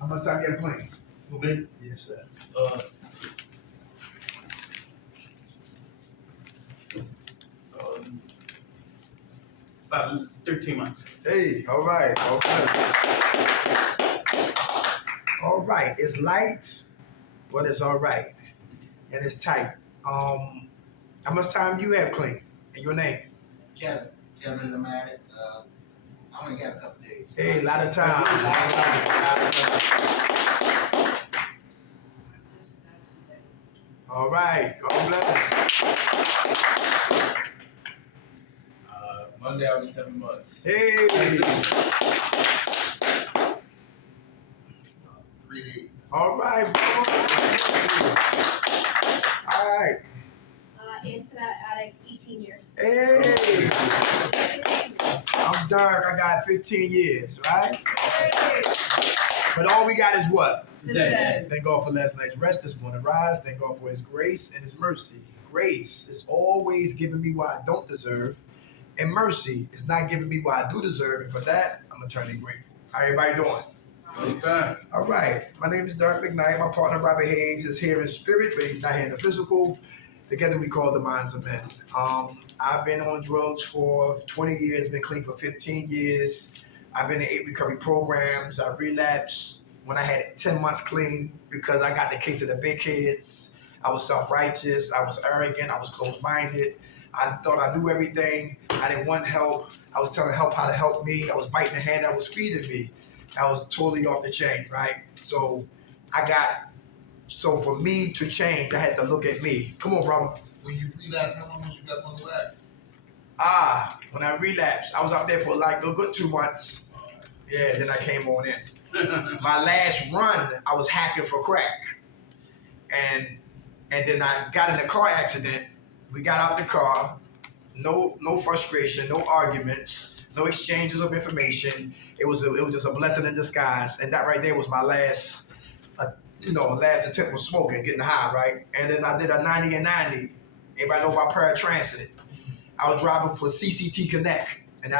How much time you have clean? Okay. Yes, sir. Uh, about 13 months. Hey, all right. All right. It's light, but it's all right. And it's tight. How much time you have clean? And your name? Kevin the Matic. I only got a couple days. Hey, a lot of time. All right. God bless. Monday I'll be 7 months. Hey. 3 days. All right, bro. All right. Internet addict, 18 years. Hey. I'm Dirk. I got 15 years, right? But all we got is what? Today. Thank God for last night's rest, this morning rise. Thank God for his grace and his mercy. Grace is always giving me what I don't deserve. And mercy is not giving me what I do deserve. And for that, I'm eternally grateful. How everybody doing? Okay. All right. My name is Dirk McKnight. My partner, Robert Hayes, is here in spirit, but he's not here in the physical. Together we call the minds of men. I've been on drugs for 20 years, been clean for 15 years. I've been in 8 recovery programs. I relapsed when I had 10 months clean because I got the case of the big kids. I was self-righteous. I was arrogant. I was closed-minded. I thought I knew everything. I didn't want help. I was telling help how to help me. I was biting the hand that was feeding me. I was totally off the chain, right? So for me to change, I had to look at me. Come on, brother. When you relapsed, how long was you got on the left? When I relapsed, I was out there for like a good 2 months. Yeah, then I came on in. My last run, I was hacking for crack. And then I got in a car accident. We got out the car. No frustration, no arguments, no exchanges of information. It was just a blessing in disguise. And that right there was my last attempt was smoking, getting high, right? And then I did a 90 and 90. Everybody know about paratransit. I was driving for CCT Connect. And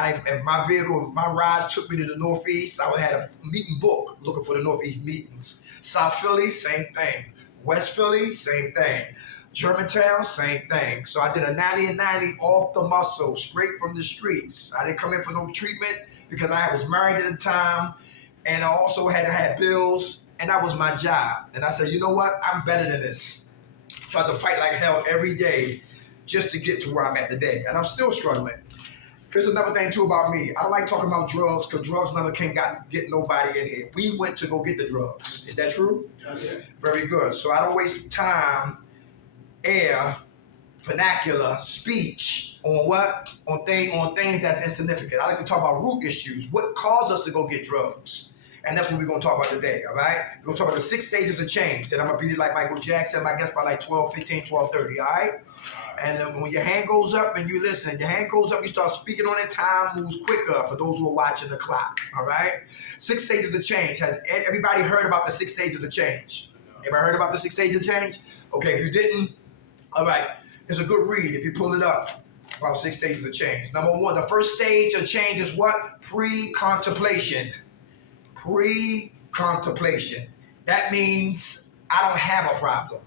my vehicle, my rides took me to the Northeast. I had a meeting book looking for the Northeast meetings. South Philly, same thing. West Philly, same thing. Germantown, same thing. So I did a 90 and 90 off the muscle, straight from the streets. I didn't come in for no treatment because I was married at the time. And I also had to have bills. And that was my job. And I said, you know what? I'm better than this. Tried to fight like hell every day just to get to where I'm at today. And I'm still struggling. Here's another thing, too, about me. I don't like talking about drugs because drugs never get nobody in here. We went to go get the drugs. Is that true? Yes. Very good. So I don't waste time, air, vernacular, speech on what? On things that's insignificant. I like to talk about root issues. What caused us to go get drugs? And that's what we're going to talk about today, all right? We're going to talk about the 6 stages of change. Then I'm going to beat it like Michael Jackson, I guess, by like 12, 15, 12, 30, all right? And then when your hand goes up and you listen, your hand goes up, you start speaking on it, time moves quicker for those who are watching the clock, all right? 6 stages of change. Has everybody heard about the 6 stages of change? Everybody heard about the 6 stages of change? Okay, if you didn't, all right, it's a good read if you pull it up about 6 stages of change. Number 1, the first stage of change is what? Pre-contemplation. Pre-contemplation. That means I don't have a problem.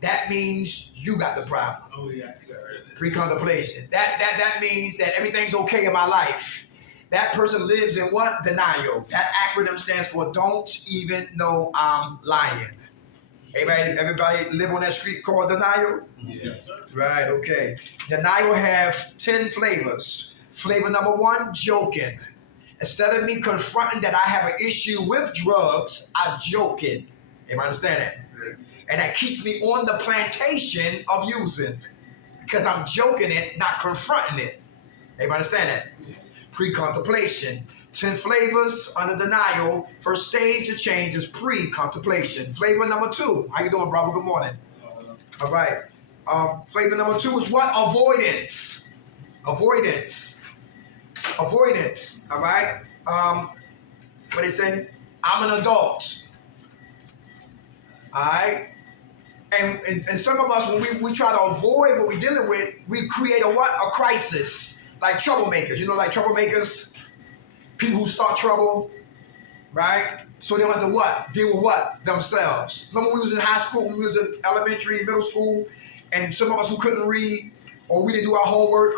That means you got the problem. Oh yeah, I think I heard of this. Pre-contemplation. That means that everything's okay in my life. That person lives in what? Denial. That acronym stands for don't even know I'm lying. Everybody live on that street called denial? Yes, sir. Right, okay. Denial have 10 flavors. Flavor number 1, joking. Instead of me confronting that I have an issue with drugs, I joke it. Everybody understand that? And that keeps me on the plantation of using because I'm joking it, not confronting it. Everybody understand that? Pre-contemplation. 10 flavors under denial. First stage of change is pre-contemplation. Flavor number 2. How you doing, brother? Good morning. All right. Flavor number 2 is what? Avoidance. Avoidance. All right. What they say? I'm an adult. All right. And some of us, when we try to avoid what we're dealing with, we create a what? A crisis. Like troublemakers. You know, like troublemakers? People who start trouble. right? So they don't have to what? Deal with what? Themselves. Remember when we was in high school, when we was in elementary, middle school, and some of us who couldn't read, or we didn't do our homework,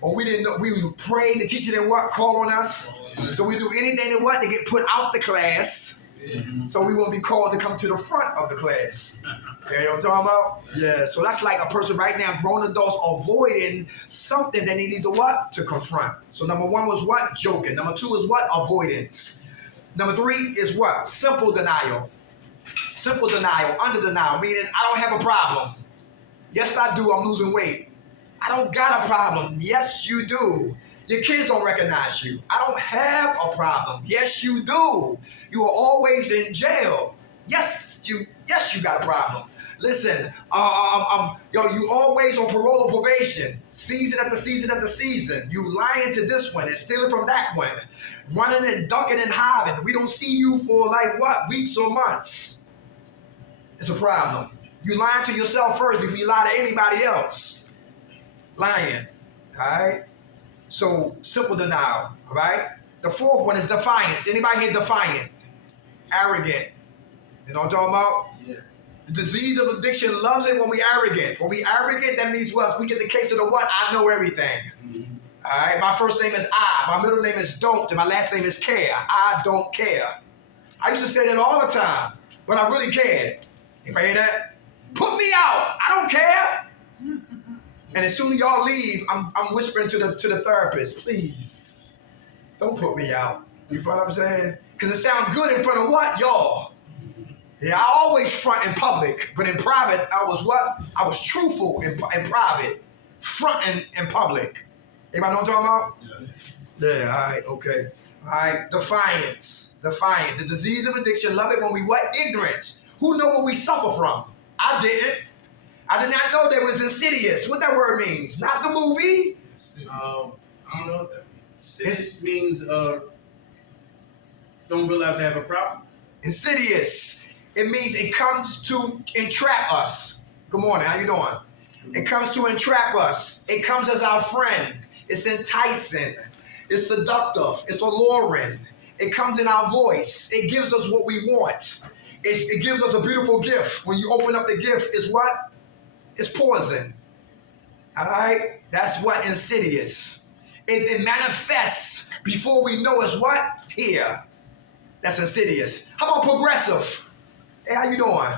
or we didn't know, we would pray, the teacher didn't what? Call on us. So we do anything to what? To get put out the class, so we won't be called to come to the front of the class. You know what I'm talking about? Yeah, so that's like a person right now, grown adults avoiding something that they need to what? To confront. So number one was what? Joking. Number two is what? Avoidance. Number three is what? Simple denial. Simple denial, under denial, meaning I don't have a problem. Yes, I do, I'm losing weight. I don't got a problem. Yes, you do. Your kids don't recognize you. I don't have a problem. Yes, you do. You are always in jail. Yes, you got a problem. Listen, you always on parole or probation, season after season after season. You lying to this one and stealing from that one, running and ducking and hiding. We don't see you for like what, weeks or months. It's a problem. You lying to yourself first before you lie to anybody else. Lying, all right? So simple denial, all right? The fourth one is defiance. Anybody here defiant? Arrogant. You know what I'm talking about? Yeah. The disease of addiction loves it when we arrogant. When we arrogant, that means what? We get the case of the what? I know everything. Mm-hmm. All right? My first name is I. My middle name is don't. And my last name is care. I don't care. I used to say that all the time, but I really cared. Anybody hear that? Put me out. I don't care. And as soon as y'all leave, I'm whispering to the therapist, please, don't put me out. You feel what I'm saying? Because it sounds good in front of what? Y'all. Yeah, I always front in public, but in private, I was what? I was truthful in private, fronting in public. Anybody know what I'm talking about? Yeah, all right, okay. All right, defiance. Defiant. The disease of addiction, love it when we what? Ignorance. Who know what we suffer from? I didn't. I did not know that was insidious. What that word means? Not the movie. I don't know what that means. Insidious means don't realize I have a problem. Insidious. It means it comes to entrap us. Good morning. How you doing? It comes to entrap us. It comes as our friend. It's enticing. It's seductive. It's alluring. It comes in our voice. It gives us what we want. It gives us a beautiful gift. When you open up the gift, it's what? It's poison. All right? That's what insidious. It manifests before we know it's what? Here. That's insidious. How about progressive? Hey, how you doing?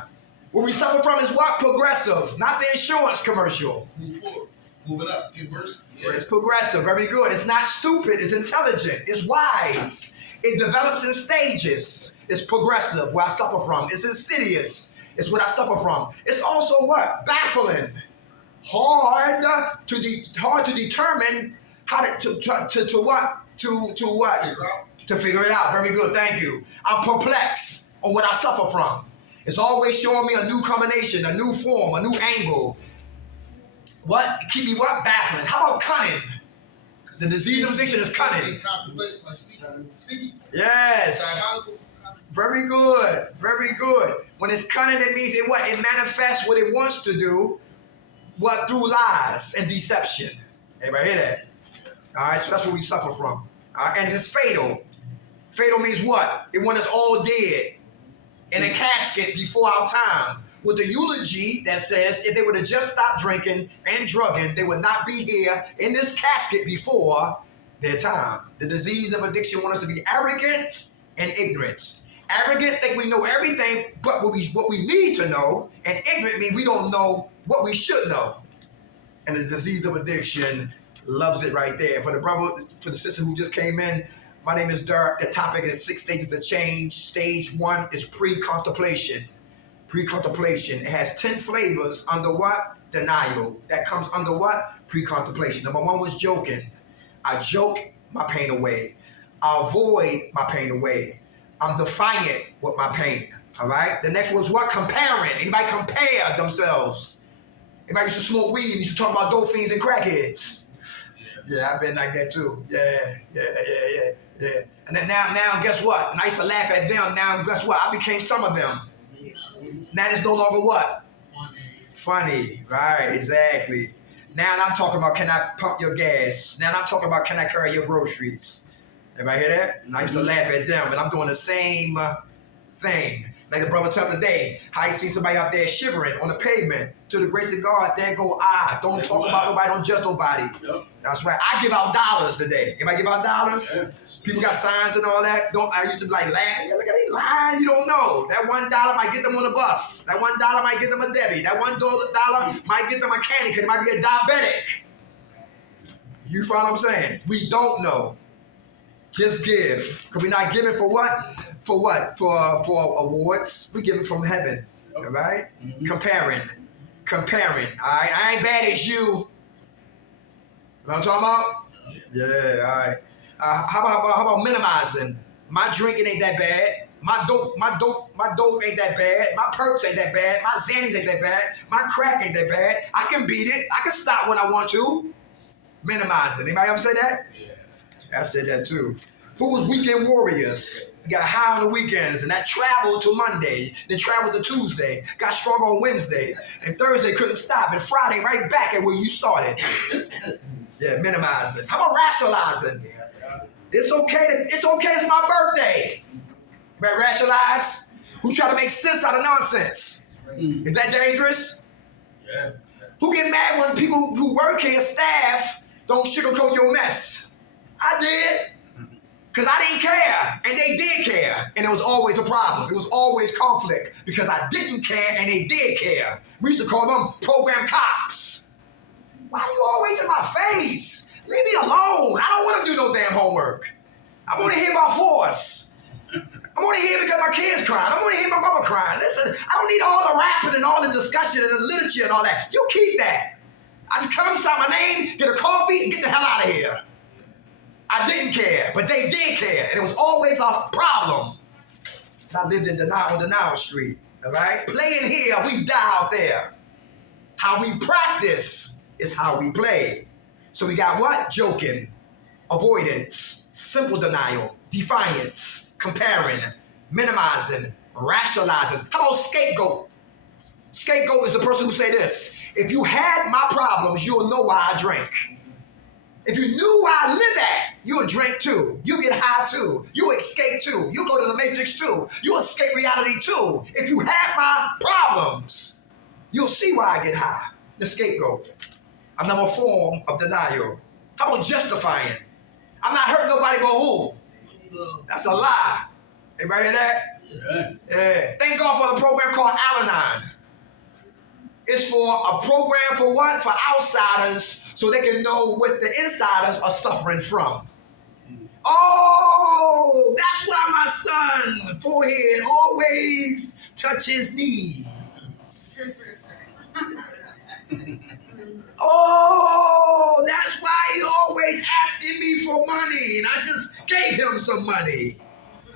What we suffer from is what? Progressive, not the insurance commercial. Move forward. Move it up. Get worse. Yeah. It's progressive. Very good. It's not stupid. It's intelligent. It's wise. It develops in stages. It's progressive, where I suffer from. It's insidious. It's what I suffer from. It's also what? Baffling. Hard to determine how to what? To what? To figure it out. Very good. Thank you. I'm perplexed on what I suffer from. It's always showing me a new combination, a new form, a new angle. What? Keep me what? Baffling. How about cunning? The disease of addiction is cunning. Yes. Very good. Very good. When it's cunning, it means it what? It manifests what it wants to do, what? Through lies and deception. Everybody hear that? All right, so that's what we suffer from. And it's fatal. Fatal means what? It wants us all dead in a casket before our time. With the eulogy that says if they would have just stopped drinking and drugging, they would not be here in this casket before their time. The disease of addiction wants us to be arrogant and ignorant. Arrogant, think we know everything but what we need to know, and ignorant means we don't know what we should know. And the disease of addiction loves it right there. For the brother, for the sister who just came in, my name is Dirk. The topic is 6 stages of change. Stage 1 is pre-contemplation. Pre-contemplation. It has 10 flavors under what? Denial. That comes under what? Pre-contemplation. Number 1 was joking. I joke my pain away. I avoid my pain away. I'm defiant with my pain. All right? The next was what? Comparing. Anybody compare themselves? Anybody used to smoke weed and used to talk about dope fiends and crackheads? Yeah, I've been like that too. Yeah. And then now, guess what? And I used to laugh at them. Now, guess what? I became some of them. Now it's no longer what? Funny. Right, exactly. Now I'm talking about, can I pump your gas? Now I'm talking about, can I carry your groceries? Everybody hear that? I used to laugh at them, and I'm doing the same thing. Like the brother told today, how you see somebody out there shivering on the pavement. To the grace of God, there go I. Don't talk about nobody, don't judge nobody. Yep. That's right. I give out dollars today. Anybody give out dollars? Yeah. People got signs and all that. I used to be like, laugh. Look at they lying. You don't know. That $1 might get them on the bus. That $1 might get them a Debbie. That $1 might get them a candy because it might be a diabetic. You follow what I'm saying? We don't know. Just give. Because we're not giving for what? For what? For awards. We giving from heaven. All right? Mm-hmm. Comparing. All right? I ain't bad as you. You know what I'm talking about? Yeah, all right. How about minimizing? My drinking ain't that bad. My dope ain't that bad. My perks ain't that bad. My Xannies ain't that bad. My crack ain't that bad. I can beat it. I can stop when I want to. Minimizing. Anybody ever say that? Yeah. I said that too. Who was weekend warriors? Got high on the weekends, and that traveled to Monday, then traveled to Tuesday, got strong on Wednesday, and Thursday couldn't stop, and Friday right back at where you started. Yeah, minimizing. How about rationalizing? It's okay. It's my birthday. Better rationalize. Who try to make sense out of nonsense? Is that dangerous? Yeah. Who get mad when people who work here, staff, don't sugarcoat your mess? I did. Because I didn't care, and they did care, and it was always a problem. It was always conflict, because I didn't care, and they did care. We used to call them program cops. Why are you always in my face? Leave me alone. I don't want to do no damn homework. I want to hear about force. I want to hear because my kid's crying. I want to hear my mama crying. Listen, I don't need all the rapping and all the discussion and the literature and all that. You keep that. I just come, sign my name, get a coffee, and get the hell out of here. I didn't care, but they did care, and it was always a problem. I lived in Denial Street, all right? Playing here, we die out there. How we practice is how we play. So we got what? Joking, avoidance, simple denial, defiance, comparing, minimizing, rationalizing. How about scapegoat? Scapegoat is the person who say this: if you had my problems, you'll know why I drink. If you knew where I live at, you would drink too. You get high too. You escape too. You go to the Matrix too. You escape reality too. If you had my problems, you'll see why I get high. The scapegoat. Another form of denial. How about justifying? I'm not hurting nobody but who? That's a lie. Everybody hear that? Yeah. Thank God for the program called Al-Anon. It's for a program for what? For outsiders, so they can know what the insiders are suffering from. Oh, that's why my son, forehead, always touches knees. Oh, that's why he always asking me for money, and I just gave him some money.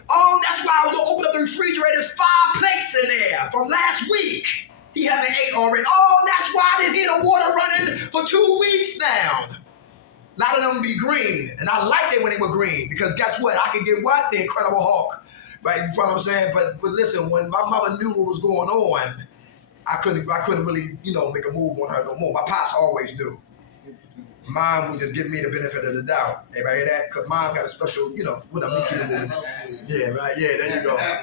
Oh, that's why I was open up the refrigerator. There's 5 plates in there from last week. He haven't ate already. Oh, that's why I didn't hear the water running for 2 weeks now. A lot of them be green, and I liked it when they were green, because guess what? I could get what? The Incredible Hulk. Right? You know what I'm saying? But listen, when my mother knew what was going on, I couldn't really, make a move on her no more. My pops always knew. Mom would just give me the benefit of the doubt. Everybody hear that? Because mom got a special, what I'm looking at. Yeah, right. Yeah, there you go. Yeah.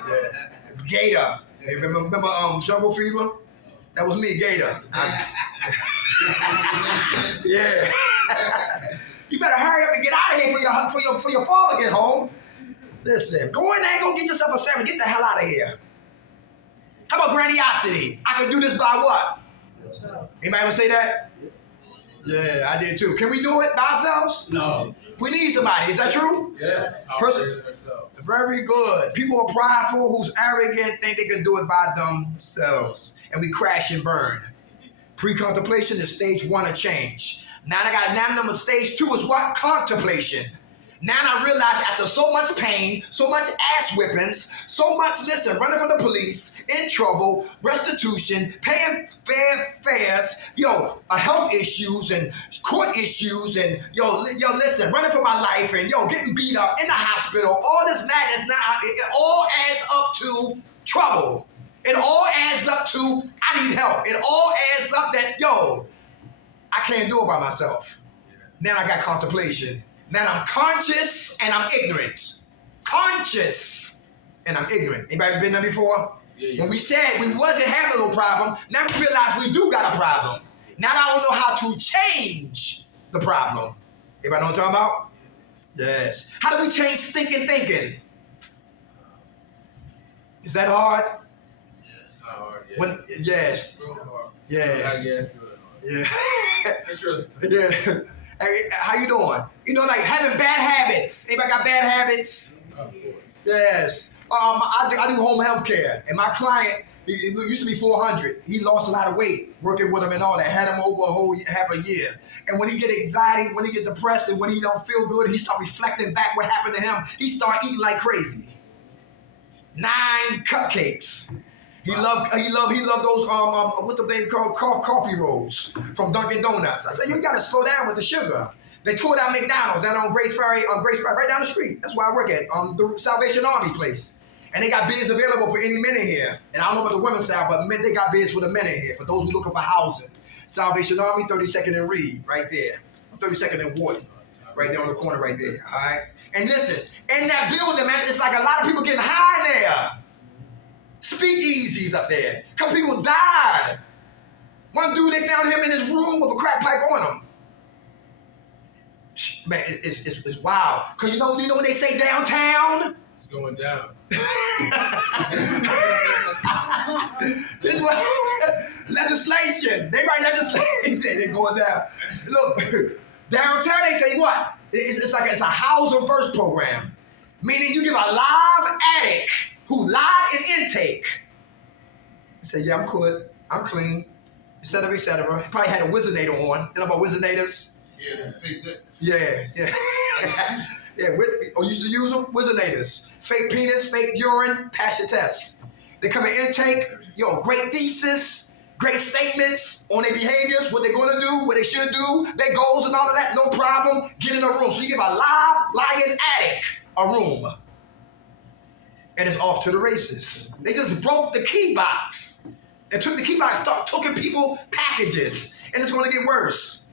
Gator. Hey, remember Jungle Fever? That was me, Gator. Yeah. You better hurry up and get out of here for your father get home. Listen, go in there and go get yourself a sandwich. Get the hell out of here. How about grandiosity? I can do this by what? Anybody ever say that? Yeah, I did too. Can we do it by ourselves? No. We need somebody. Is that true? Yeah. Very good. People are prideful, who's arrogant, think they can do it by themselves. And we crash and burn. Pre-contemplation is stage 1 of change. Now number stage 2 is what? Contemplation. Now I realize after so much pain, so much ass whippings, so much, running from the police, in trouble, restitution, paying fares, health issues and court issues and, running for my life and, getting beat up in the hospital, all this madness, now it all adds up to trouble. It all adds up to I need help. It all adds up that, I can't do it by myself. Now I got contemplation. Now I'm conscious and I'm ignorant. Conscious and I'm ignorant. Anybody been there before? Yeah. When we said we wasn't having no problem, now we realize we do got a problem. Now I don't know how to change the problem. Everybody know what I'm talking about? Yes. How do we change stinking thinking? Is that hard? It's not hard. Yeah. When yes. Real hard. Yeah. Yeah. Yeah. It's really. Yeah. Hey, how you doing? You know, like having bad habits. Anybody got bad habits? Yes. I do home health care, and my client, he used to be 400. He lost a lot of weight working with him and all that. Had him over a whole half a year. And when he get anxiety, when he get depressed, and when he don't feel good, he start reflecting back what happened to him. He start eating like crazy. 9 cupcakes. He loved those what's the thing called coffee rolls from Dunkin' Donuts. I said, you gotta slow down with the sugar. They tore down McDonald's down on Grace Ferry, right down the street. That's where I work at, the Salvation Army place. And they got bids available for any men in here. And I don't know about the women's side, but they got bids for the men in here, for those who looking for housing. Salvation Army, 32nd and Reed, right there. 32nd and Wood, right there on the corner right there, all right? And listen, in that building, man, it's like a lot of people getting high there. Speakeasies up there. A couple people died. One dude, they found him in his room with a crack pipe on him. Man, it's wild. Cause you know when they say downtown? It's going down. This is what legislation. They write legislation. They're going down. Look, downtown they say what? It's like it's a housing first program. Meaning you give a live addict who lied in intake. He said, yeah, I'm good. I'm clean. Et cetera, et cetera. He probably had a Wizinator on. You know about Wizinators? Yeah, fake that. Yeah. Yeah, used to use them? Wizzinators. Fake penis, fake urine, pass your test. They come in intake, great thesis, great statements on their behaviors, what they're gonna do, what they should do, their goals and all of that, no problem, get in a room. So you give a live, lying addict a room. And it's off to the races. They just broke the key box and took the key box, start taking people packages, and it's gonna get worse.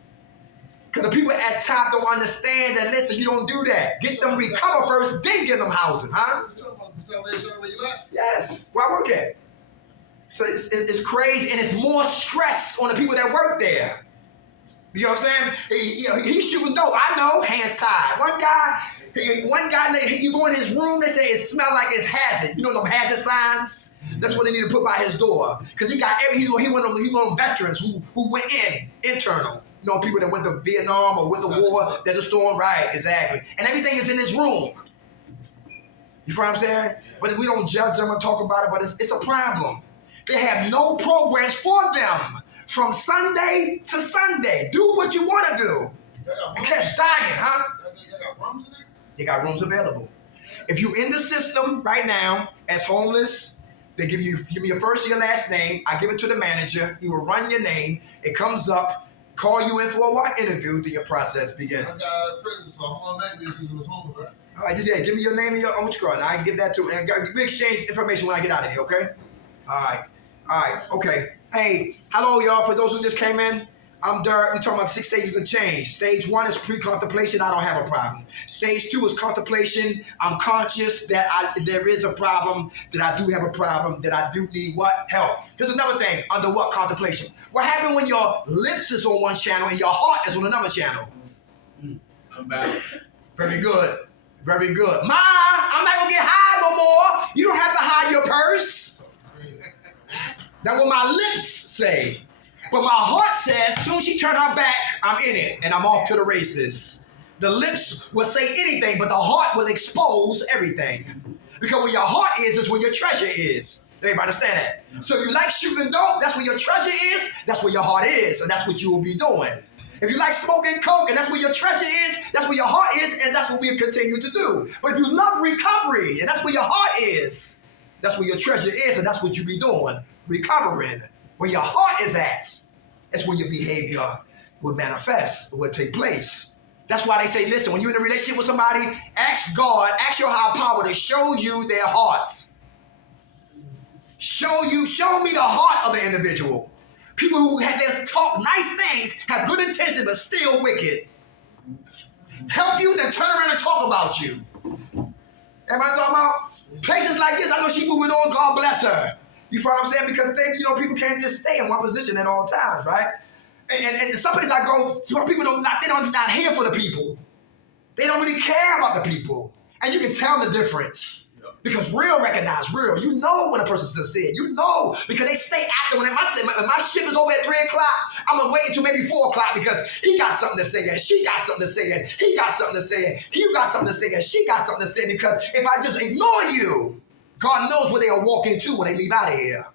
Because the people at top don't understand that, listen, you don't do that. Get them recover first, then give them housing, huh? You talking about the Salvation Army where you at? Yes, where I work at. So it's crazy, and it's more stress on the people that work there. You know what I'm saying? He's shooting dope. I know, hands tied. One guy, you go in his room, they say it smell like it's hazard. You know them hazard signs? That's what they need to put by his door. Because he one of them veterans who went internal. You know, people that went to Vietnam or went to war, there's a storm, right, exactly. And everything is in this room. You feel what I'm saying? But we don't judge them and talk about it, but it's a problem. They have no programs for them from Sunday to Sunday. Do what you want to do. And catch dying, huh? They got rooms in there? They got rooms available. If you in the system right now as homeless, they give me your first and your last name. I give it to the manager. He will run your name. It comes up. Call you in for a interview, then your process begins. I got a prison, so I'm going back there since it was home, right? All right, give me your name and your which card, and I can give that to. And we exchange information when I get out of here, okay? All right, okay. Hey, hello, y'all. For those who just came in, I'm Derek. We're talking about 6 stages of change. Stage 1 is pre-contemplation. I don't have a problem. Stage 2 is contemplation. I'm conscious that there is a problem, that I do have a problem, that I do need what? Help. Here's another thing. Under what contemplation? What happened when your lips is on one channel and your heart is on another channel? I'm back. Very good. Very good. Ma, I'm not going to get high no more. You don't have to hide your purse. That's what my lips say. But my heart says, as soon as she turned her back, I'm in it, and I'm off to the races. The lips will say anything, but the heart will expose everything. Because where your heart is where your treasure is. Everybody understand that? So if you like shooting dope, that's where your treasure is, that's where your heart is, and that's what you will be doing. If you like smoking coke, and that's where your treasure is, that's where your heart is, and that's what we'll continue to do. But if you love recovery, and that's where your heart is, that's where your treasure is, and that's what you be doing, recovering. Where your heart is at, that's where your behavior will manifest, will take place. That's why they say, listen, when you're in a relationship with somebody, ask God, ask your higher power to show you their heart. Show me the heart of the individual. People who have this talk nice things, have good intentions, but still wicked. help you, then turn around and talk about you. Everybody talking about? Places like this, I know she moving on, God bless her. You feel what I'm saying? Because people can't just stay in one position at all times, right? And some places I go, some people they're not here for the people. They don't really care about the people. And you can tell the difference. Because real recognize real. You know when a person's sincere. You know because they stay active. When my shift is over at 3 o'clock, I'm going to wait until maybe 4 o'clock because he got something to say and she got something to say and he got something to say and he got something to say and she got something to say because if I just ignore you, God knows what they'll walk into when they leave out of here.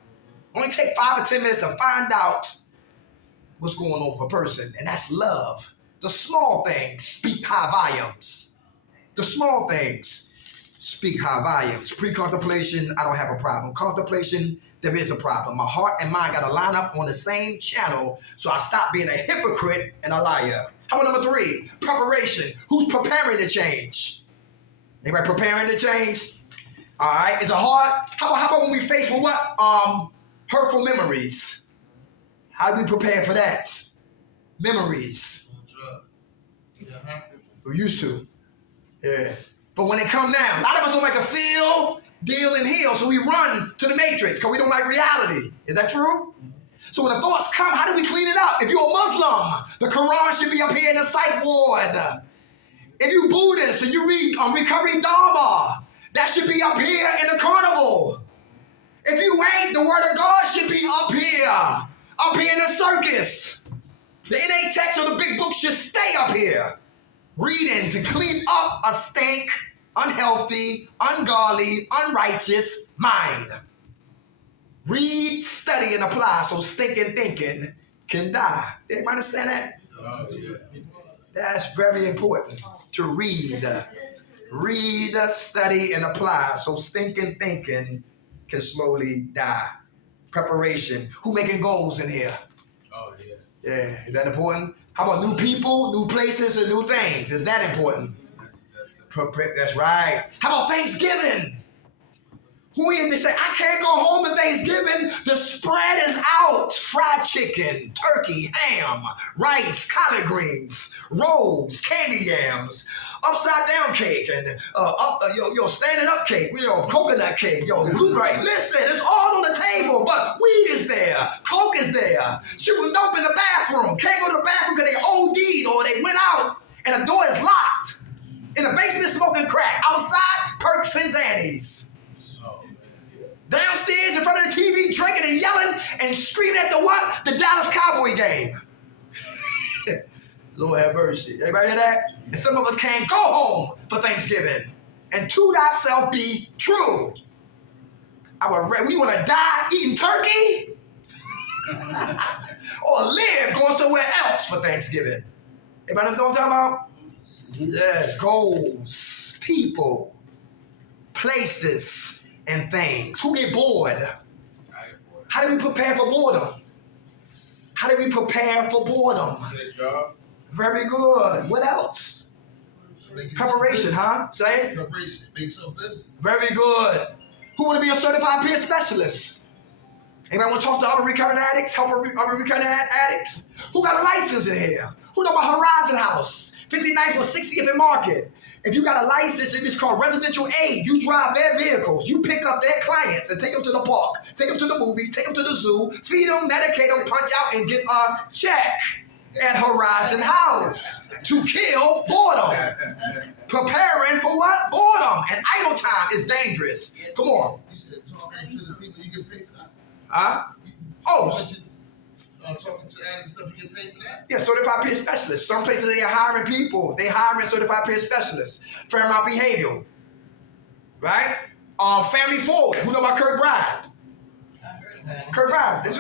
Only take 5 or 10 minutes to find out what's going on with a person, and that's love. The small things speak high volumes. The small things speak high volumes. Pre-contemplation, I don't have a problem. Contemplation, there is a problem. My heart and mind got to line up on the same channel, so I stop being a hypocrite and a liar. How about number 3? Preparation. Who's preparing to change? Anybody preparing to change? All right. Is it hard? How about when we face with what? Hurtful memories. How do we prepare for that? Memories. We used to. Yeah. But when it come down, a lot of us don't like to feel, deal, and heal, so we run to the matrix because we don't like reality. Is that true? So when the thoughts come, how do we clean it up? If you're a Muslim, the Quran should be up here in the psych ward. If you're Buddhist and you read Recovery Dharma, that should be up here in the carnival. If you ain't, the word of God should be up here in the circus. The innate text or the big book should stay up here. Reading to clean up a stank, unhealthy, ungodly, unrighteous mind. Read, study, and apply so stinking thinking can die. Anybody understand that? That's very important to read. Read, study, and apply so stinking thinking can slowly die. Preparation. Who making goals in here? Oh, yeah. Yeah, is that important? How about new people, new places, and new things? Is that important? That's right. How about Thanksgiving? Who in this say, I can't go home to Thanksgiving. The spread is out. Fried chicken, turkey, ham, rice, collard greens, rolls, candy yams, upside down cake, and standing up cake, coconut cake, blueberry. Listen, it's all on the table, but weed is there, coke is there, shooting dope in the bathroom. Can't go to the bathroom because they OD'd or they went out and the door is locked. In the basement smoking crack. Outside, perks and Xannies. Downstairs in front of the TV, drinking and yelling and screaming at the what? The Dallas Cowboy game. Lord have mercy. Everybody hear that? And some of us can't go home for Thanksgiving. And to thyself be true. We want to die eating turkey? Or live going somewhere else for Thanksgiving? Everybody know what I'm talking about? Yes, goals, people, places, and things. Who get bored? How do we prepare for boredom? How do we prepare for boredom? Very good. What else? Preparation, huh? Say? Preparation. Being so busy. Very good. Who want to be a certified peer specialist? Anybody want to talk to other recovering addicts? Help other recovering addicts? Who got a license in here? Who know about Horizon House? 59th or 60th in Market. If you got a license, it's called residential aid. You drive their vehicles. You pick up their clients and take them to the park, take them to the movies, take them to the zoo, feed them, medicate them, punch out, and get a check at Horizon House to kill boredom. Preparing for what? Boredom. And idle time is dangerous. Come on. You said talking to the people, you get paid for that? Huh? Oh. Talking to addicts stuff, you get paid for that? Yeah, certified peer specialists. Some places they are hiring people. They hiring certified peer specialists. Fairmount Behavioral. Right? Family Forward. Who know about Kirk Bride? Kirk Bride. This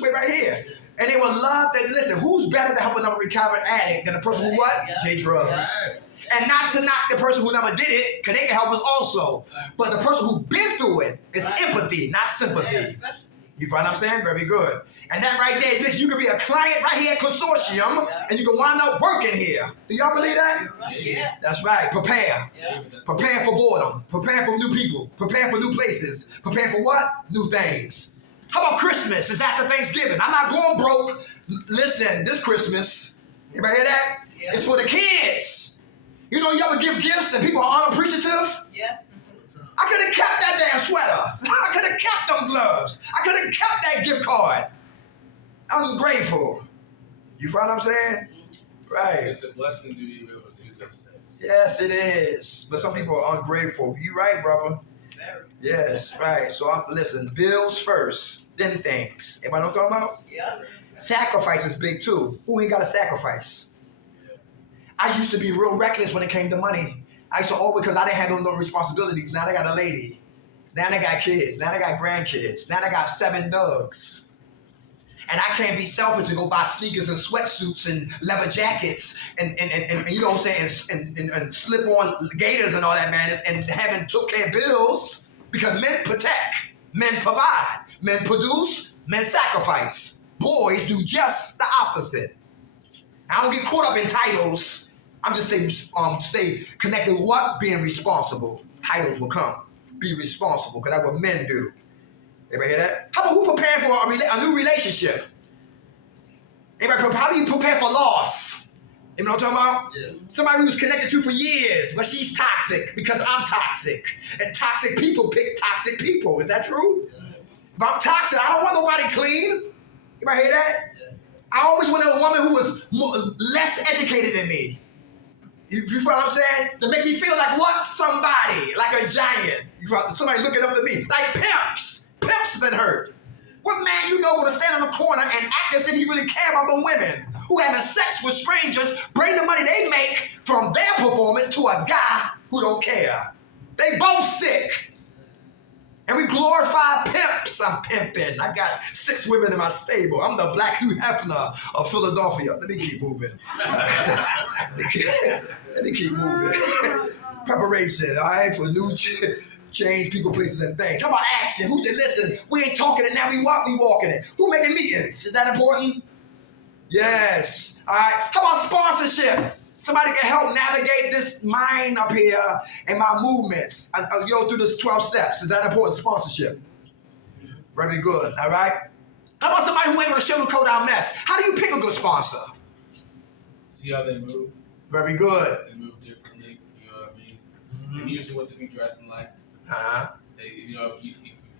way right here. And they would love that. Listen, who's better to help another recovering addict than the person who what? Did drugs. Right. And not to knock the person who never did it, because they can help us also. But the person who's been through it is empathy, not sympathy. You find what I'm saying? Very good. And that right there, you can be a client right here at Consortium, and you can wind up working here. Do y'all believe that? Yeah. That's right. Prepare. Yeah. Prepare for boredom. Prepare for new people. Prepare for new places. Prepare for what? New things. How about Christmas? It's after Thanksgiving. I'm not going broke. Listen, this Christmas, anybody hear that? Yeah. It's for the kids. You know, you ever give gifts and people are unappreciative? Yeah. I could have kept that damn sweater. I could have kept them gloves. I could have kept that gift card. Ungrateful. You follow what I'm saying? Right. It's a blessing to be able to do those things. Yes, it is. But some people are ungrateful. You right, brother. Very. Yes, right. So listen, bills first, then thanks. Anybody know what I'm talking about? Yeah. Sacrifice is big too. Who ain't got a sacrifice? I used to be real reckless when it came to money. I used to always, because I didn't have no responsibilities. Now I got a lady. Now I got kids. Now I got grandkids. Now I got 7 dogs. And I can't be selfish and go buy sneakers and sweatsuits and leather jackets and you know what I'm saying, and slip on gaiters and all that madness and haven't took care of bills, because men protect, men provide, men produce, men sacrifice. Boys do just the opposite. I don't get caught up in titles. I'm just saying, stay connected with what? Being responsible. Titles will come. Be responsible, because that's what men do. Everybody hear that? How about who preparing for a new relationship? Everybody, how do you prepare for loss? You know what I'm talking about? Yeah. Somebody who's connected to for years, but she's toxic because I'm toxic. And toxic people pick toxic people. Is that true? Yeah. If I'm toxic, I don't want nobody clean. Anybody hear that? Yeah. I always wanted a woman who was less educated than me. You feel what I'm saying? To make me feel like what? Somebody, like a giant. Somebody looking up to me. Like pimps. Pimps been hurt. What man you know gonna stand in the corner and act as if he really care about the women who having sex with strangers, bring the money they make from their performance to a guy who don't care? They both sick. And we glorify pimps. I'm pimping. I got 6 women in my stable. I'm the Black Hugh Hefner of Philadelphia. Let me keep moving. Let me keep moving. Preparation, all right, for new change, people, places, and things. How about action? Who did listen? We ain't talking it now. We walking it. Who making meetings? Is that important? Yes. All right. How about sponsorship? Somebody can help navigate this mind up here and my movements. Go through this 12 steps. Is that important? Sponsorship. Very good. All right. How about somebody who ain't gonna sugarcoat our mess? How do you pick a good sponsor? See how they move? Very good. They move differently. You know what I mean? And usually what they be dressing like. They, you know, if you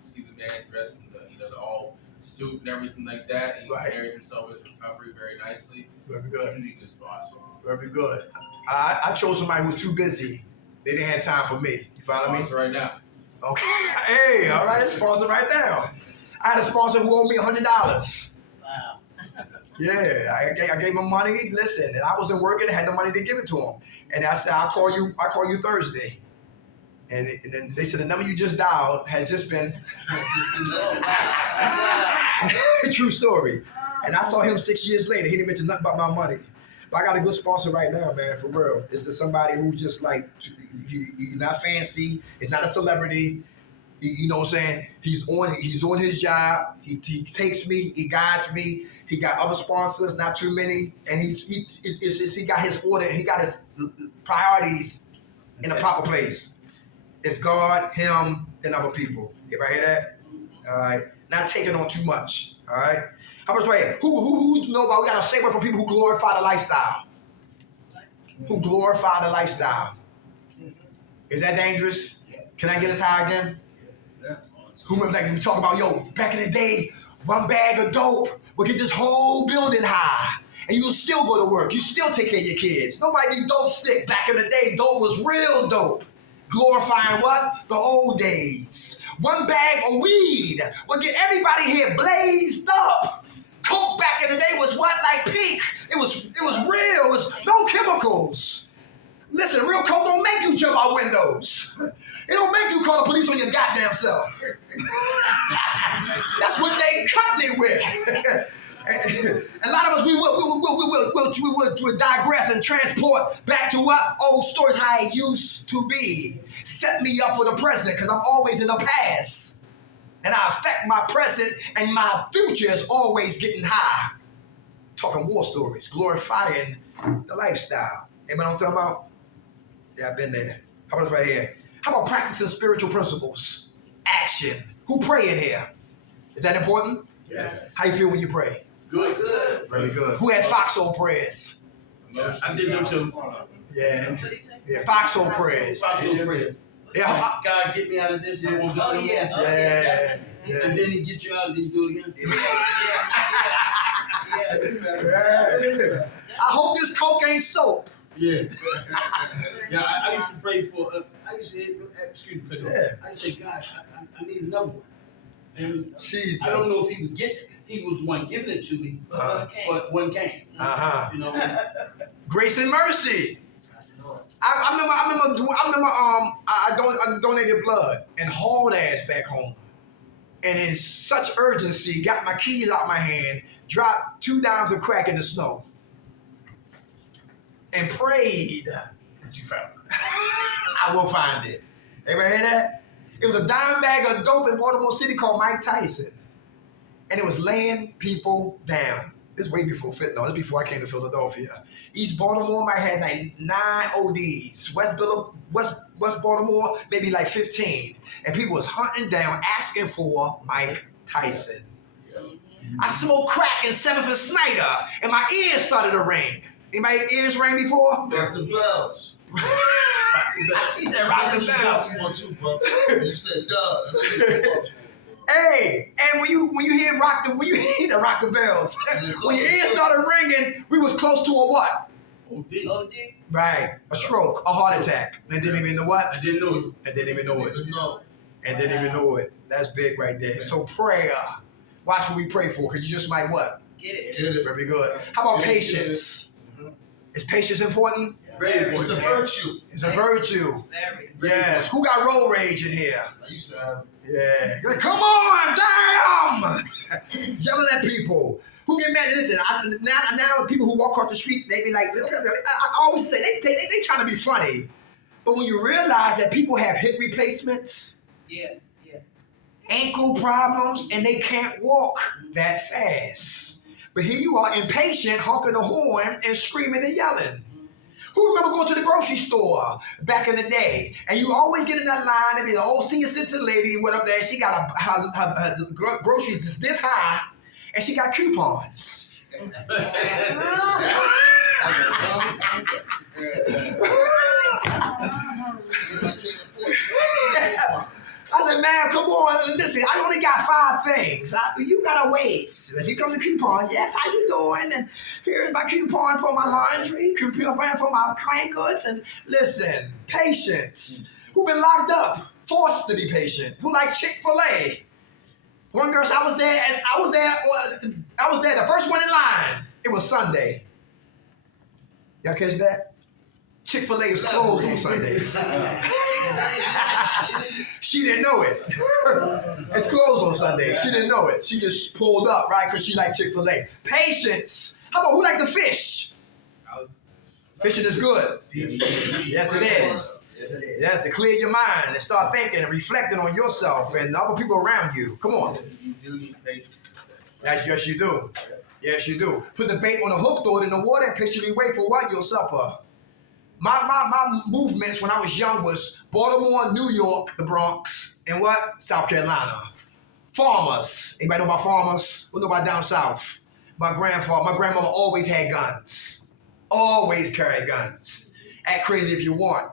see the man dressed in the all suit and everything like that, and he carries himself as recovery very nicely. Very good. Usually a good sponsor. Very good. I chose somebody who was too busy. They didn't have time for me. You follow me? Sponsor right now. Okay. Hey, all right. Sponsor right now. I had a sponsor who owed me $100. Wow. Yeah, I gave him money. Listen, and I wasn't working. I had the money to give it to him. And I said, I'll call you Thursday. And then they said, the number you just dialed has just been. True story. And I saw him 6 years later. He didn't mention nothing about my money. But I got a good sponsor right now, man, for real. It's just somebody who just like, he's not fancy. He's not a celebrity. You know what I'm saying? He's on his job. He takes me. He guides me. He got other sponsors, not too many. And he got his order. He got his priorities in the proper place. It's God, him, and other people. Everybody hear that? All right. Not taking on too much. All right. How much right here? Who know about? We got to say word from people who glorify the lifestyle. Who glorify the lifestyle. Is that dangerous? Can I get us high again? Who like we talk about, yo, back in the day, 1 bag of dope would get this whole building high. And you'll still go to work. You still take care of your kids. Nobody be dope sick. Back in the day, dope was real dope. Glorifying what? The old days. 1 bag of weed would get everybody here blazed up. Coke back in the day was what? Like peak. It was real. It was no chemicals. Listen, real coke don't make you jump out windows. It don't make you call the police on your goddamn self. That's what they cut me with. A lot of us, we will digress and transport back to what? Old stories, how it used to be. Set me up for the present, because I'm always in the past. And I affect my present, and my future is always getting high. Talking war stories, glorifying the lifestyle. Anybody know what I'm talking about? Yeah, I've been there. How about this right here? How about practicing spiritual principles? Action. Who pray in here? Is that important? Yes. How you feel when you pray? Good. Very good. Who had foxhole prayers? I did them too. Yeah. Yeah. Foxhole prayers. Foxhole prayers. Yeah. God, get me out of this. I won't do it Yeah. anymore. Yeah. And then he get you out, then you do it again. Yeah. I hope this coke ain't soap. Yeah. Yeah, I used to pray for, excuse me, I used to say, God, I need another one. And Jesus. I don't know if he would get it. He was one giving it to me, but one came. You know. Grace and mercy. I donated blood and hauled ass back home. And in such urgency, got my keys out my hand, dropped 2 dimes of crack in the snow, and prayed that you found it. I will find it. Everybody hear that? It was a dime bag of dope in Baltimore City called Mike Tyson. And it was laying people down. This is way before fentanyl. This is before I came to Philadelphia. East Baltimore might have like 9 ODs. West Baltimore, maybe like 15. And people was hunting down, asking for Mike Tyson. I smoked crack in 7th and Snyder, and my ears started to ring. Anybody ears ring before? Rock the bells. He said rock the bells. Baltimore too, bro. You said duh. Hey, and when you hear rock the bells, when your ears started ringing, we was close to a what? OD. Right, a stroke, a heart attack. And didn't even know what? I didn't know it. And didn't even know it. No. And didn't even know it. That's big right there. So prayer. Watch what we pray for, because you just might what? Get it. Very good. How about patience? Is patience important? Very It's a important. virtue. It's a virtue. Very. Yes. Who got road rage in here? I used to have. Yeah. Like, come on, damn! Yelling at people. Who get mad? Listen, now people who walk across the street, they be like, I always say, they trying to be funny. But when you realize that people have hip replacements, ankle problems, and they can't walk that fast. But here you are, impatient, honking the horn and screaming and yelling. Who remember going to the grocery store back in the day? And you always get in that line and be the old senior citizen lady went up there. She got her groceries is this high, and she got coupons. I said, man, come on, listen, I only got 5 things. You gotta wait. And here come the coupon. Yes, how you doing? And here's my coupon for my laundry, coupon for my clean goods. And listen, patience. Who been locked up? Forced to be patient. Who like Chick-fil-A? One girl, I was there, the first one in line. It was Sunday. Y'all catch that? Chick-fil-A is closed on Sundays. She didn't know it. It's closed on Sunday. She didn't know it. She just pulled up, right? Because she liked Chick-fil-A. Patience. How about who like to fish? Fishing is good. Yes, it is. Yes, to clear your mind and start thinking and reflecting on yourself and other people around you. Come on. You do need patience. Yes, you do. Yes, you do. Put the bait on the hook, throw it in the water, and patiently wait for what? Your supper. My movements when I was young was Baltimore, New York, the Bronx, and what? South Carolina. Farmers. Anybody know about farmers? Who know about down south? My grandmother always had guns. Always carried guns. Act crazy if you want.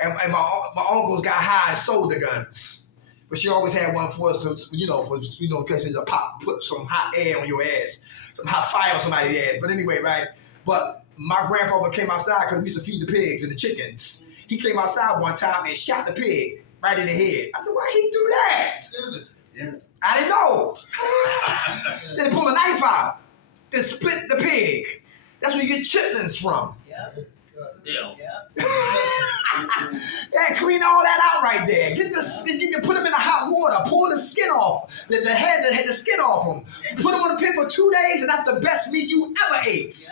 and my uncles got high and sold the guns. But she always had one for us to, in case it's a pop, put some hot air on your ass. Some hot fire on somebody's ass. But anyway, right? But my grandfather came outside because we used to feed the pigs and the chickens. He came outside one time and shot the pig right in the head. I said, why he do that? Yeah. I didn't know. Then he pulled a knife out, then split the pig. That's where you get chitlins from. Yeah, clean all that out right there. You can put them in the hot water, pull the skin off, the skin off them. Put them on the pin for 2 days, and that's the best meat you ever ate.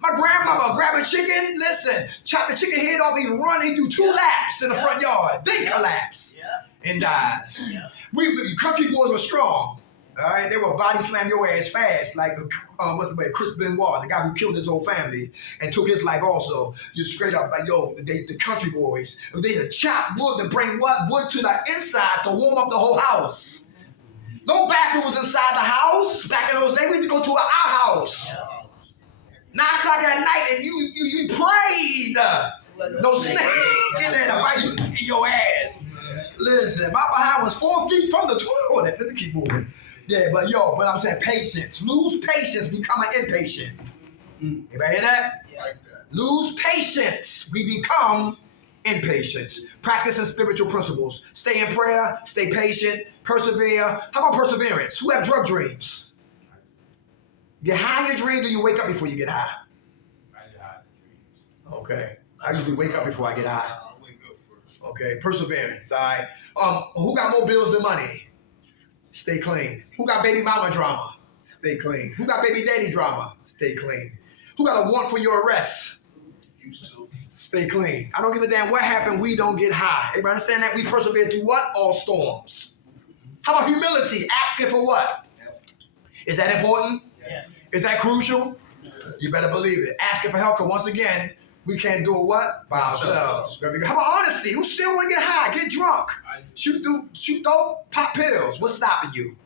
My grandmama grab a chicken, listen, chop the chicken head off, he run, he do 2 laps in the front yard, then collapse and dies. We country boys were strong. All right, they will body slam your ass fast, like Chris Benoit, the guy who killed his whole family and took his life also. Just straight up, like the country boys, they would chop wood and bring wood to the inside to warm up the whole house. No bathroom was inside the house. Back in those days, we had to go to our house. 9 o'clock at night and you prayed. No snake in there to bite you in your ass. Listen, my behind was 4 feet from the toilet. Let me keep moving. Yeah, but I'm saying patience. Lose patience, become an impatient. Anybody hear that? Like that. Lose patience, we become impatient. Practicing spiritual principles. Stay in prayer, stay patient, persevere. How about perseverance? Who have drug dreams? You get high in your dreams, or you wake up before you get high? I get high in dreams. Okay. I usually wake up before I get high. I wake up first. Okay, perseverance, all right. Who got more bills than money? Stay clean. Who got baby mama drama? Stay clean. Who got baby daddy drama? Stay clean. Who got a warrant for your arrest? Used to. Stay clean. I don't give a damn what happened, we don't get high. Everybody understand that? We persevere through what? All storms. How about humility? Asking for what? Is that important? Yes. Is that crucial? You better believe it. Asking for help, because once again, we can't do it what? By ourselves. Very good. How about honesty? Who still want to get high, get drunk? Shoot dope, pop pills. What's stopping you?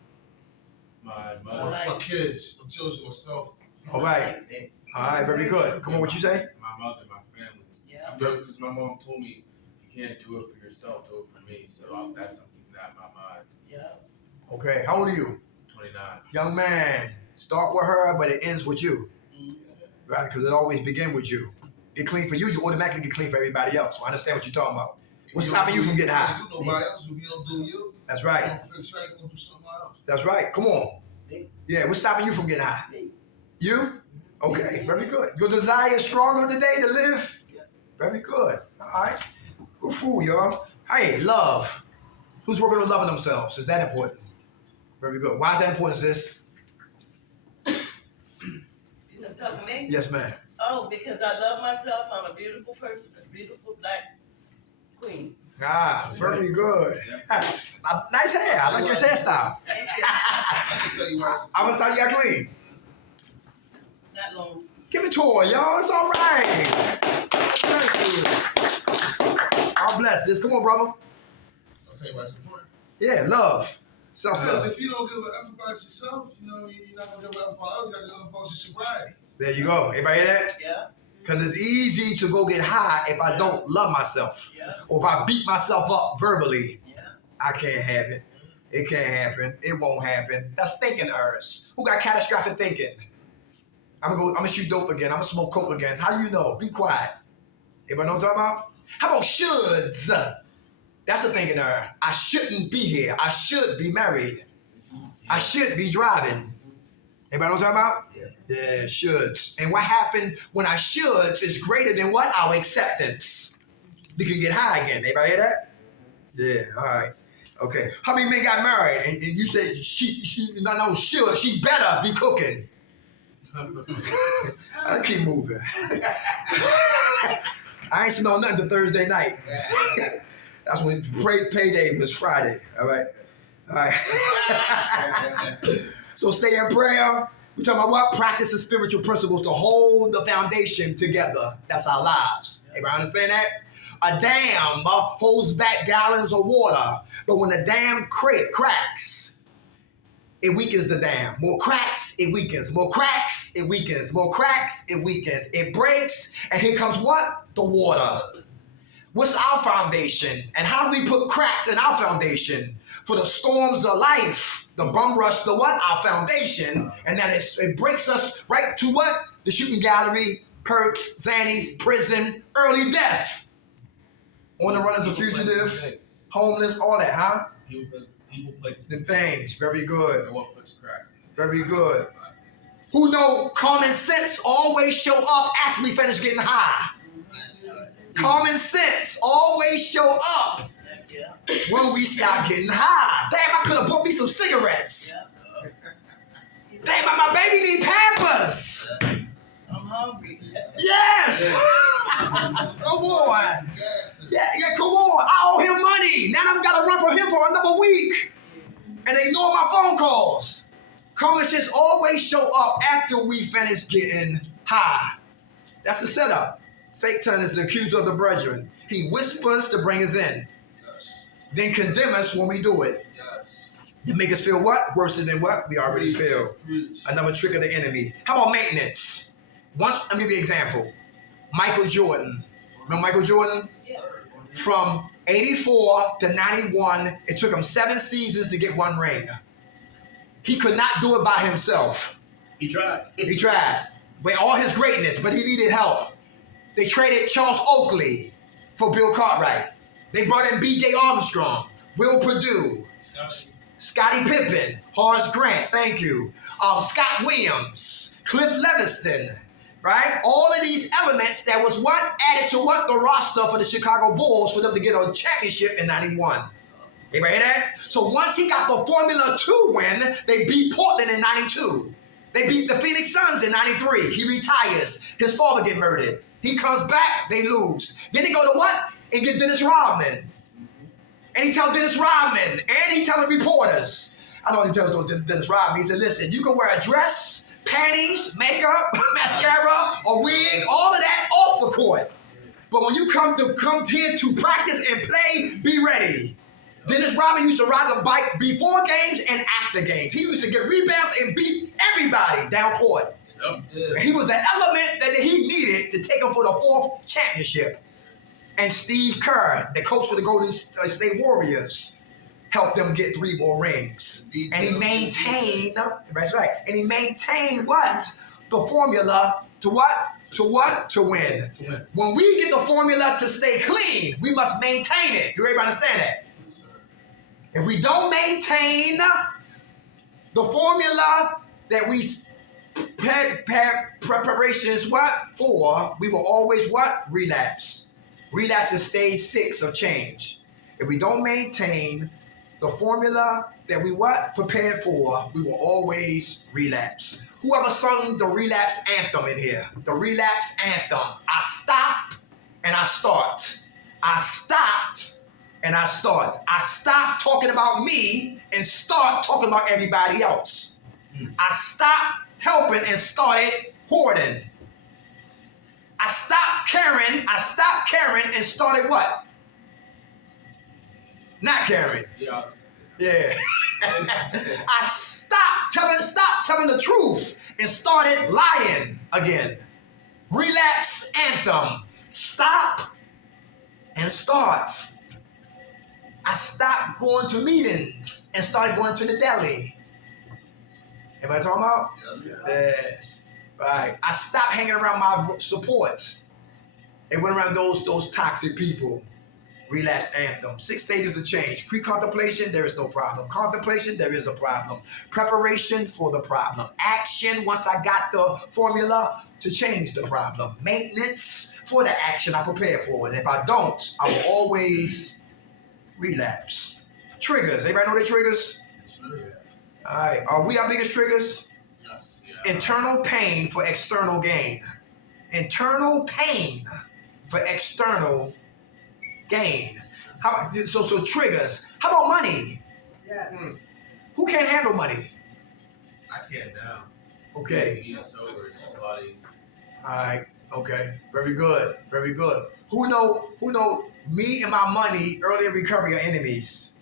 My mother. My kids, my children, myself. All right. All right, very good. Come on, what you say? My mother, my family. Yeah. Because my mom told me, you can't do it for yourself, do it for me. So that's something that in my mind. Yeah. Okay, how old are you? 29. Young man, start with her, but it ends with you. Right, because it always begins with you. Get clean for you, you automatically get clean for everybody else. I understand what you're talking about. What's stopping you from getting high? You don't do nobody else. If you don't do you, That's you right. don't fix right, you gonna do something else. That's right. Come on. Yeah, what's stopping you from getting high? You? Okay, very good. Your desire is stronger today to live? Very good. All right. Good fool, y'all. Hey, love. Who's working on loving themselves? Is that important? Very good. Why is that important, sis? You gonna talk to me? Yes, ma'am. Oh, because I love myself. I'm a beautiful person, a beautiful black queen. Ah, very good. Nice hair. I like your hairstyle. Thank you. I can tell you why. I'm gonna tell you I clean. Not long. Give it to her, y'all. It's all right. Thank you. God bless this. Come on, brother. I'll tell you why it's important. Yeah, love. Because Self-love. if you don't give an effort about yourself, you know, you're not gonna give an effort about others. You gotta give an effort about your sobriety. There you go. Everybody hear that? Yeah. Because it's easy to go get high if I don't love myself. Yeah. Or if I beat myself up verbally. Yeah. I can't have it. It can't happen. It won't happen. That's thinking errors. Who got catastrophic thinking? I'm gonna shoot dope again. I'm gonna smoke coke again. How do you know? Be quiet. Everybody know what I'm talking about? How about shoulds? That's a thinking error. I shouldn't be here. I should be married. I should be driving. Everybody know what I'm talking about? Yeah, shoulds. And what happened when our shoulds is greater than what? Our acceptance. We can get high again. Everybody hear that? Yeah, all right. Okay. How many men got married? And you said she should. She better be cooking. I'll keep moving. I ain't smell nothing till Thursday night. That's when payday was Friday. All right. All right. So stay in prayer. We're talking about what? Practicing spiritual principles to hold the foundation together. That's our lives. Everybody understand that? A dam holds back gallons of water, but when the dam cracks, it weakens the dam. More cracks, it weakens. More cracks, it weakens. More cracks, it weakens. It breaks, and here comes what? The water. What's our foundation? And how do we put cracks in our foundation? For the storms of life, the bum rush to what? Our foundation. And then it breaks us right to what? The shooting gallery, perks, zannies, prison, early death. On the run as a fugitive, homeless, all that, huh? People, places, The things, very good. and what puts cracks in it. Very good. Who know common sense always show up after we finish getting high. Common sense always show up Yeah. when we stop getting high. Damn, I could have bought me some cigarettes. Damn, my baby need Pampers. I'm hungry. Yes. Come on. Yeah, come on. I owe him money. Now I've got to run from him for another week and ignore my phone calls. Common sense always show up after we finish getting high. That's the setup. Satan is the accuser of the brethren. He whispers to bring us in, then condemn us when we do it. To make us feel what? Worse than what? We already feel. Another trick of the enemy. How about maintenance? Let me give you an example. Michael Jordan. Remember Michael Jordan? Yeah. From 84 to 91, it took him 7 seasons to get 1 ring. He could not do it by himself. He tried. He tried. With all his greatness, but he needed help. They traded Charles Oakley for Bill Cartwright. They brought in B.J. Armstrong, Will Perdue, Scottie Pippen, Horace Grant, thank you, Scott Williams, Cliff Leviston, right? All of these elements that was what added to what the roster for the Chicago Bulls for them to get a championship in 91. Anybody hear that? So once he got the formula to win, they beat Portland in 92. They beat the Phoenix Suns in 93. He retires. His father get murdered. He comes back, they lose. Then they go to what? And get Dennis Rodman. And he tells Dennis Rodman, and he tells reporters. I know he tells Dennis Rodman, he said, listen, you can wear a dress, panties, makeup, mascara, a wig, all of that off the court. But when you come here to practice and play, be ready. Dennis Rodman used to ride the bike before games and after games. He used to get rebounds and beat everybody down court. He was the element that he needed to take him for the 4th championship. And Steve Kerr, the coach for the Golden State Warriors, helped them get 3 more rings. And he maintained, that's right, and he maintained what? The formula to what? To what? To win. When we get the formula to stay clean, we must maintain it. Do everybody understand that? Yes, sir. If we don't maintain the formula that we preparations what for, we will always what? Relapse. Relapse is stage 6 of change. If we don't maintain the formula that we what? Prepared for, we will always relapse. Whoever sung the relapse anthem in here? The relapse anthem. I stop and I start. I stopped and I start. I stopped talking about me and start talking about everybody else. I stopped helping and started hoarding. I stopped caring and started what? Not caring. Yeah. Yeah. I stopped telling the truth and started lying again. Relapse anthem. Stop and start. I stopped going to meetings and started going to the deli. Anybody talking about? Yes. Right. I stopped hanging around my supports and went around those toxic people. Relapse anthem. 6 stages of change. Pre-contemplation, there is no problem. Contemplation, there is a problem. Preparation for the problem. Action, once I got the formula to change the problem. Maintenance for the action I prepare for. And if I don't, I will always relapse. Triggers. Everybody know their triggers? All right. Are we our biggest triggers? Yes. Internal pain for external gain. Internal pain for external gain. How about, so triggers. How about money? Yes. Who can't handle money? I can't now. Okay. Being sober is just a lot easier. All right. Okay. Very good. Very good. Who know me and my money early in recovery are enemies?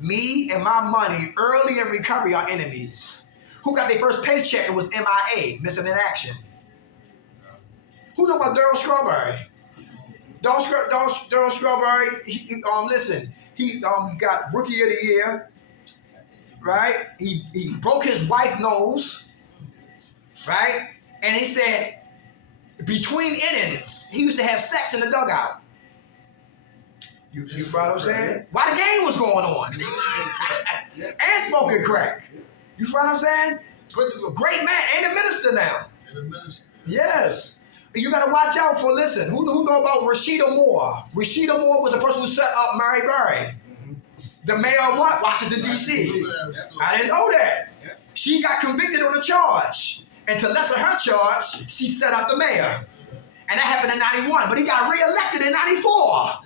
Me and my money early in recovery are enemies. Who got their first paycheck and was MIA, missing in action? Who know about Daryl Strawberry? Daryl Strawberry, listen, he got Rookie of the Year, right? He broke his wife's nose, right? And he said, between innings, he used to have sex in the dugout. You follow what I'm saying? While the game was going on. And smoking crack. You follow what I'm saying? But a great man, and a minister now. Yes. You gotta watch out for, listen, who know about Rashida Moore? Rashida Moore was the person who set up Mary Berry. The mayor of what? Washington, D.C. I didn't know that. She got convicted on a charge. And to lessen her charge, she set up the mayor. And that happened in 91, but he got reelected in 94.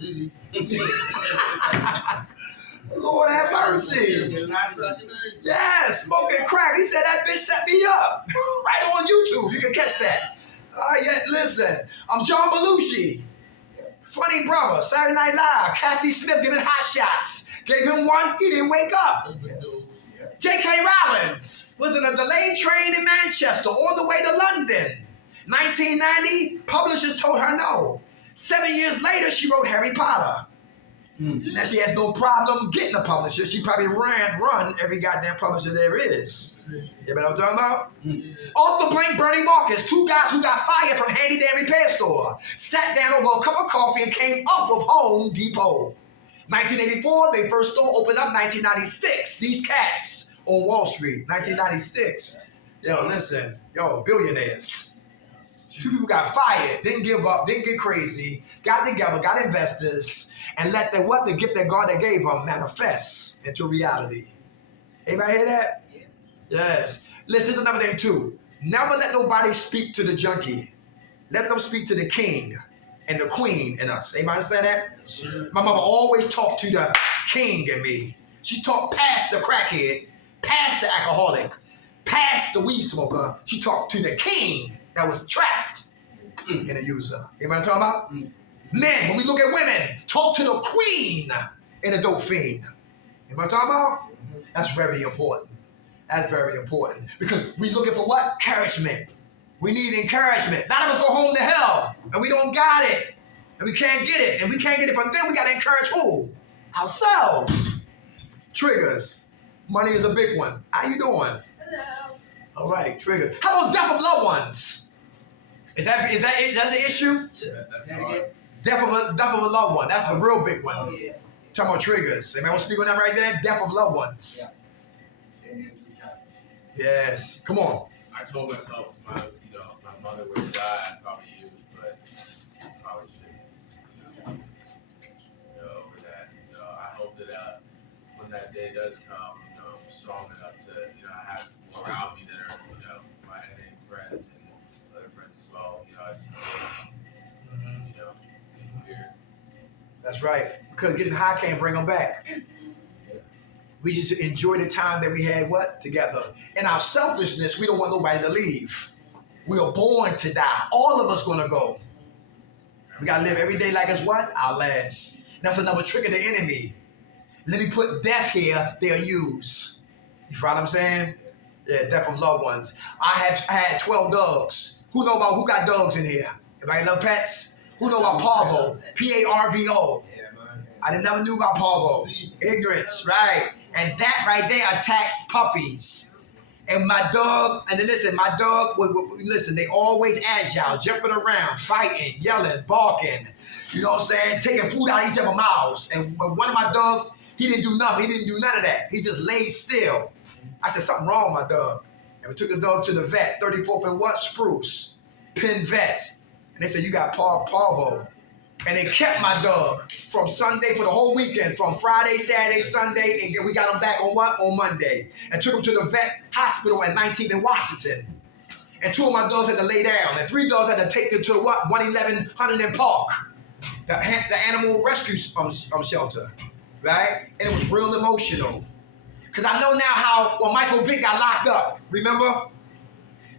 Lord have mercy. Yes, smoking crack. He said that bitch set me up. Right on YouTube. You can catch that. Yeah, listen. I'm John Belushi. Funny brother. Saturday Night Live. Kathy Smith giving hot shots. Gave him one. He didn't wake up. J.K. Rowling was in a delayed train in Manchester on the way to London. 1990, publishers told her no. 7 years later, she wrote Harry Potter. Now she has no problem getting a publisher. She probably run every goddamn publisher there is. You know what I'm talking about? Off the blank, Bernie Marcus, 2 guys who got fired from Handy Dandy Repair Store, sat down over a cup of coffee and came up with Home Depot. 1984, their first store opened up. 1996, these cats on Wall Street. 1996. Yo, listen, billionaires. 2 people got fired, didn't give up, didn't get crazy, got together, got investors, and let the gift that God that gave them manifest into reality. Anybody hear that? Yes. Listen, here's another thing too. Never let nobody speak to the junkie. Let them speak to the king and the queen in us. Anybody understand that? Sure. My mama always talked to the king in me. She talked past the crackhead, past the alcoholic, past the weed smoker. She talked to the king that was trapped in a user. You know what I'm talking about? Men, when we look at women, talk to the queen in a dope fiend. You know what I'm talking about? That's very important. That's very important. Because we looking for what? Encouragement. We need encouragement. A lot of us go home to hell, and we don't got it. And we can't get it. And we can't get it from them. We got to encourage who? Ourselves. Triggers. Money is a big one. How you doing? Hello. All right, triggers. How about death of loved ones? Is that that's an issue? That's hard. Death of a loved one. That's a real big one. Oh, yeah. Talking about triggers. Anybody want to speak on that right there? Death of loved ones. Yes. Come on. I told myself my mother would die probably years, but I probably shouldn't. Over that. I hope that when that day does come, I'm strong enough to, I have people around me that are, my NA friends and other friends as well. It's weird. That's right. Because getting high can't bring them back. We just enjoy the time that we had, together. In our selfishness, we don't want nobody to leave. We are born to die. All of us gonna go. We gotta live every day like it's our last. That's another trick of the enemy. Let me put death here, they'll use. You follow what I'm saying? Yeah, death from loved ones. I had 12 dogs. Who got dogs in here? Everybody love pets? Who know about Parvo? Parvo. I never knew about Parvo. Ignorance, right? And that right there attacks puppies. And my dog, my dog, they always agile, jumping around, fighting, yelling, barking, you know what I'm saying? Taking food out of each other's mouths. And when one of my dogs, he didn't do nothing. He didn't do none of that. He just laid still. I said, something wrong with my dog. And we took the dog to the vet, 34th and Spruce, Penn Vet. And they said, you got Parvo. And they kept my dog from Sunday for the whole weekend, from Friday, Saturday, Sunday, and we got him back on Monday. And took him to the vet hospital at 19th and Washington. And 2 of my dogs had to lay down, and 3 dogs had to take them to 111 Huntington Park, the animal rescue shelter, right? And it was real emotional. Because I know now how, Michael Vick got locked up, remember?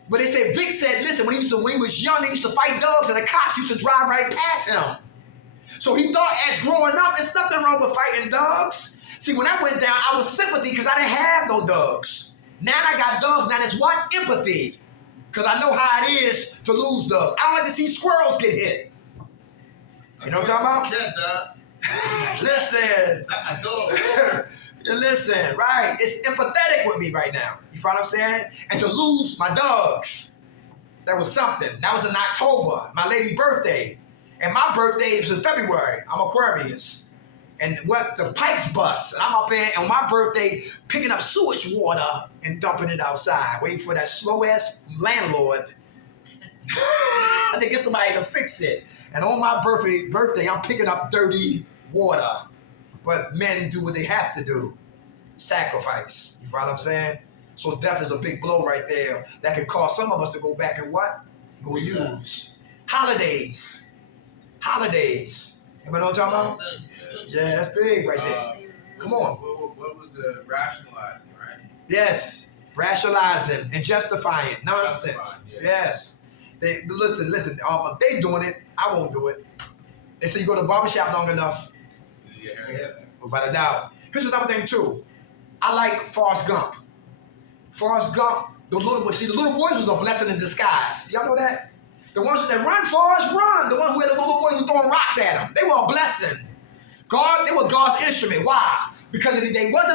But they said, Vic said, listen, when he was young, he used to fight dogs, and the cops used to drive right past him. So he thought as growing up, there's nothing wrong with fighting dogs. See, when I went down, I was sympathy because I didn't have no dogs. Now I got dogs, now it's empathy. Because I know how it is to lose dogs. I don't like to see squirrels get hit. You know what I'm talking about? Listen. Listen, right? It's empathetic with me right now. You follow what I'm saying? And to lose my dogs, that was something. That was in October, my lady's birthday. And my birthday is in February. I'm Aquarius. And the pipes bust. And I'm up there on my birthday picking up sewage water and dumping it outside, waiting for that slow-ass landlord to get somebody to fix it. And on my birthday, I'm picking up dirty water. But men do what they have to do. Sacrifice. You follow what I'm saying? So death is a big blow right there that can cause some of us to go back and go use. Holidays. Anybody know what I'm talking about? Yeah, that's big right there. Come on. What was the rationalizing, right? Yes. Rationalizing and justifying. Nonsense. Justifying, yeah. Yes. Listen. If they doing it, I won't do it. They say you go to the barbershop long enough. Yeah. Without a doubt. Here's another thing too. I like Forrest Gump. Forrest Gump, the little boys was a blessing in disguise. Y'all know that? The ones that run for us, run. The ones who had the little boys who throwing rocks at them, they were a blessing. God, they were God's instrument. Why? Because if they wasn't